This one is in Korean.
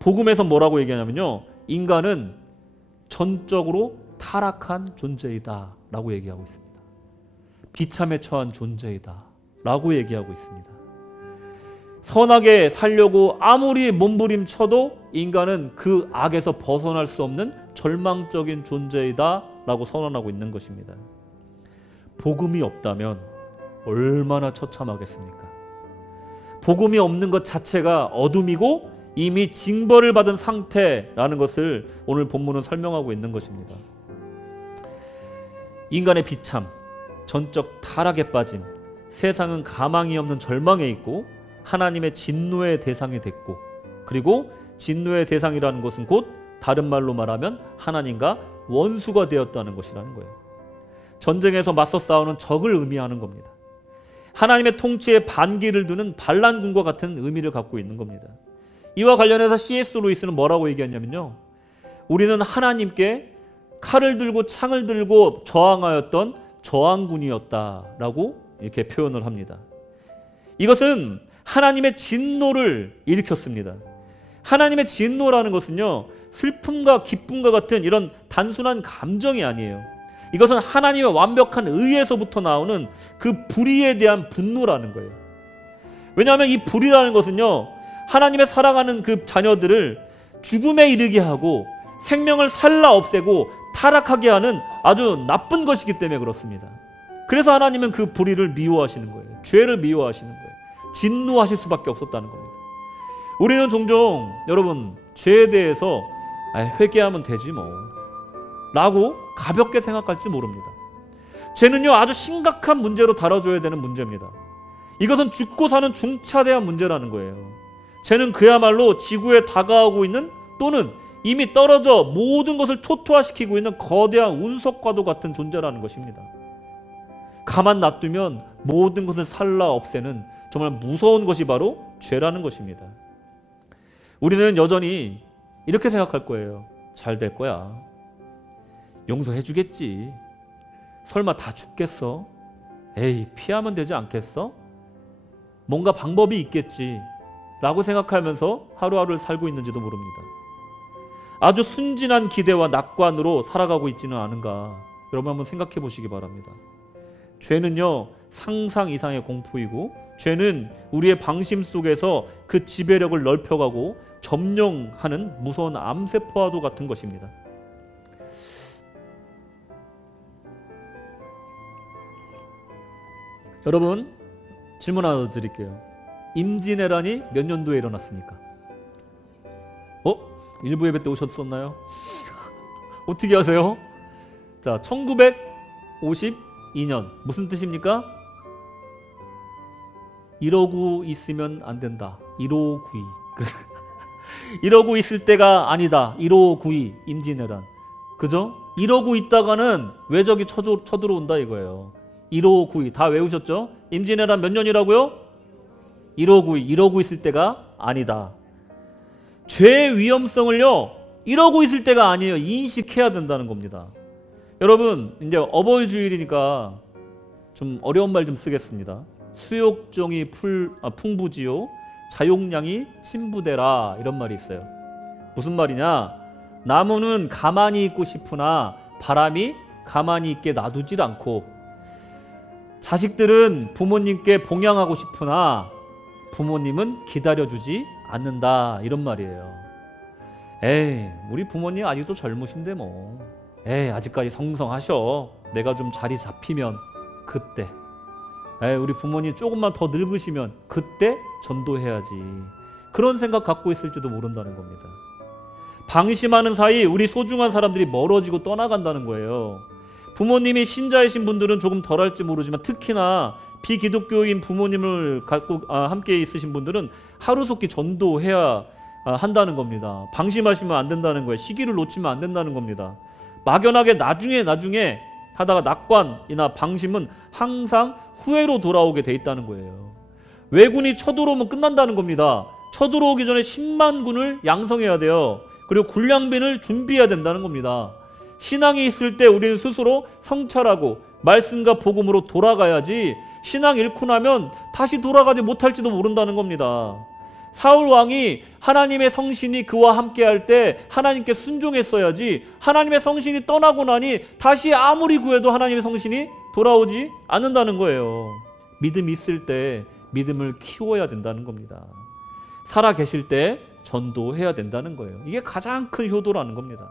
복음에서 뭐라고 얘기하냐면요, 인간은 전적으로 타락한 존재이다 라고 얘기하고 있습니다. 비참에 처한 존재이다 라고 얘기하고 있습니다. 선하게 살려고 아무리 몸부림쳐도 인간은 그 악에서 벗어날 수 없는 절망적인 존재이다 라고 선언하고 있는 것입니다. 복음이 없다면 얼마나 처참하겠습니까? 복음이 없는 것 자체가 어둠이고 이미 징벌을 받은 상태라는 것을 오늘 본문은 설명하고 있는 것입니다. 인간의 비참, 전적 타락에 빠짐, 세상은 가망이 없는 절망에 있고 하나님의 진노의 대상이 됐고, 그리고 진노의 대상이라는 것은 곧 다른 말로 말하면 하나님과 원수가 되었다는 것이라는 거예요. 전쟁에서 맞서 싸우는 적을 의미하는 겁니다. 하나님의 통치에 반기를 두는 반란군과 같은 의미를 갖고 있는 겁니다. 이와 관련해서 C.S. 루이스는 뭐라고 얘기했냐면요, 우리는 하나님께 칼을 들고 창을 들고 저항하였던 저항군이었다라고 이렇게 표현을 합니다. 이것은 하나님의 진노를 일으켰습니다. 하나님의 진노라는 것은요, 슬픔과 기쁨과 같은 이런 단순한 감정이 아니에요. 이것은 하나님의 완벽한 의에서부터 나오는 그 불의에 대한 분노라는 거예요. 왜냐하면 이 불의라는 것은요, 하나님의 사랑하는 그 자녀들을 죽음에 이르게 하고 생명을 살라 없애고 타락하게 하는 아주 나쁜 것이기 때문에 그렇습니다. 그래서 하나님은 그 불의를 미워하시는 거예요. 죄를 미워하시는 거예요. 진노하실 수밖에 없었다는 겁니다. 우리는 종종 여러분 죄에 대해서 회개하면 되지 뭐 라고 가볍게 생각할지 모릅니다. 죄는요, 아주 심각한 문제로 다뤄줘야 되는 문제입니다. 이것은 죽고 사는 중차대한 문제라는 거예요. 죄는 그야말로 지구에 다가오고 있는 또는 이미 떨어져 모든 것을 초토화시키고 있는 거대한 운석과도 같은 존재라는 것입니다. 가만 놔두면 모든 것을 살라 없애는 정말 무서운 것이 바로 죄라는 것입니다. 우리는 여전히 이렇게 생각할 거예요. 잘 될 거야. 용서해 주겠지. 설마 다 죽겠어? 에이, 피하면 되지 않겠어? 뭔가 방법이 있겠지 라고 생각하면서 하루하루를 살고 있는지도 모릅니다. 아주 순진한 기대와 낙관으로 살아가고 있지는 않은가, 여러분 한번 생각해 보시기 바랍니다. 죄는요, 상상 이상의 공포이고 죄는 우리의 방심 속에서 그 지배력을 넓혀가고 점령하는 무서운 암세포와도 같은 것입니다. 여러분, 질문 하나 더 드릴게요. 임진왜란이 몇 년도에 일어났습니까? 일부 예배 때 오셨었나요? 어떻게 아세요? 자, 1952년 무슨 뜻입니까? 이러고 있으면 안 된다. 1592. 이러고 있을 때가 아니다. 1592 임진왜란. 그죠? 이러고 있다가는 외적이 쳐들어온다 이거예요. 1592 다 외우셨죠? 임진왜란 몇 년이라고요? 1592. 이러고 있을 때가 아니다. 죄의 위험성을요, 이러고 있을 때가 아니에요. 인식해야 된다는 겁니다. 여러분, 이제 어버이 주일이니까 좀 어려운 말 좀 쓰겠습니다. 수욕종이 풍부지요, 자용량이 침부되라, 이런 말이 있어요. 무슨 말이냐? 나무는 가만히 있고 싶으나 바람이 가만히 있게 놔두질 않고, 자식들은 부모님께 봉양하고 싶으나 부모님은 기다려주지 않는다, 이런 말이에요. 에이, 우리 부모님 아직도 젊으신데 뭐, 에이, 아직까지 성성하셔. 내가 좀 자리 잡히면 그때, 에이, 우리 부모님 조금만 더 늙으시면 그때 전도해야지, 그런 생각 갖고 있을지도 모른다는 겁니다. 방심하는 사이 우리 소중한 사람들이 멀어지고 떠나간다는 거예요. 부모님이 신자이신 분들은 조금 덜할지 모르지만 특히나 비기독교인 부모님을 갖고 함께 있으신 분들은 하루속히 전도해야 한다는 겁니다. 방심하시면 안 된다는 거예요. 시기를 놓치면 안 된다는 겁니다. 막연하게 나중에 하다가 낙관이나 방심은 항상 후회로 돌아오게 돼 있다는 거예요. 왜군이 쳐들어오면 끝난다는 겁니다. 쳐들어오기 전에 10만 군을 양성해야 돼요. 그리고 군량변을 준비해야 된다는 겁니다. 신앙이 있을 때 우리는 스스로 성찰하고 말씀과 복음으로 돌아가야지, 신앙 잃고 나면 다시 돌아가지 못할지도 모른다는 겁니다. 사울 왕이 하나님의 성신이 그와 함께 할 때 하나님께 순종했어야지, 하나님의 성신이 떠나고 나니 다시 아무리 구해도 하나님의 성신이 돌아오지 않는다는 거예요. 믿음이 있을 때 믿음을 키워야 된다는 겁니다. 살아 계실 때 전도해야 된다는 거예요. 이게 가장 큰 효도라는 겁니다.